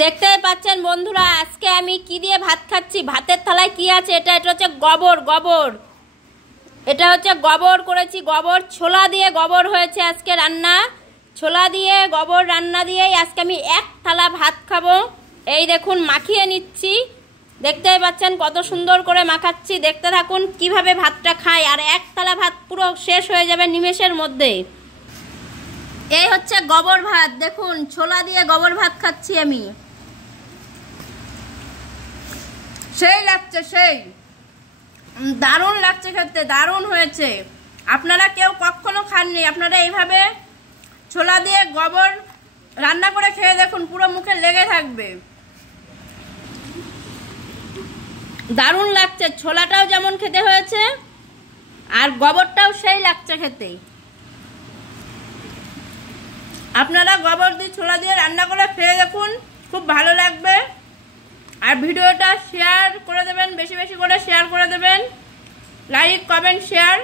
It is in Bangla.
দেখতেই পাচ্ছেন বন্ধুরা, আজকে আমি কি দিয়ে ভাত খাচ্ছি। ভাতের থালায় কি আছে? এটা হচ্ছে গোবর। এটা হচ্ছে গোবর করেছি, গোবর ছোলা দিয়ে গোবর হয়েছে আজকে রান্না। ছোলা দিয়ে গোবর রান্না দিয়েই আজকে আমি এক থালা ভাত খাবো। এই দেখুন মাখিয়ে নিচ্ছি, দেখতেই পাচ্ছেন কত সুন্দর করে মাখাচ্ছি। দেখতে থাকুন কিভাবে ভাতটা খাই, আর এক থালা ভাত পুরো শেষ হয়ে যাবে নিমেষের মধ্যে। এই হচ্ছে গোবর ভাত, দেখুন ছোলা দিয়ে গোবর ভাত খাচ্ছি আমি। সেই লাগছে, সেই দারুণ লাগছে খেতে, দারুণ হয়েছে। আপনারা কেউ কখনো খাননি, আপনারা এইভাবে ছোলা দিয়ে গোবর রান্না করে খেয়ে দেখুন, পুরো মুখে লেগে থাকবে। দারুণ লাগছে, ছোলাটাও যেমন খেতে হয়েছে আর গোবরটাও সেই লাগছে খেতে। আপনারা গোবর দিয়ে ছোলা দিয়ে রান্না করে খেয়ে দেখুন, খুব ভালো লাগবে। আর ভিডিওটা শেয়ার করে দেবেন, বেশি বেশি করে শেয়ার করে দেবেন, লাইক কমেন্ট শেয়ার।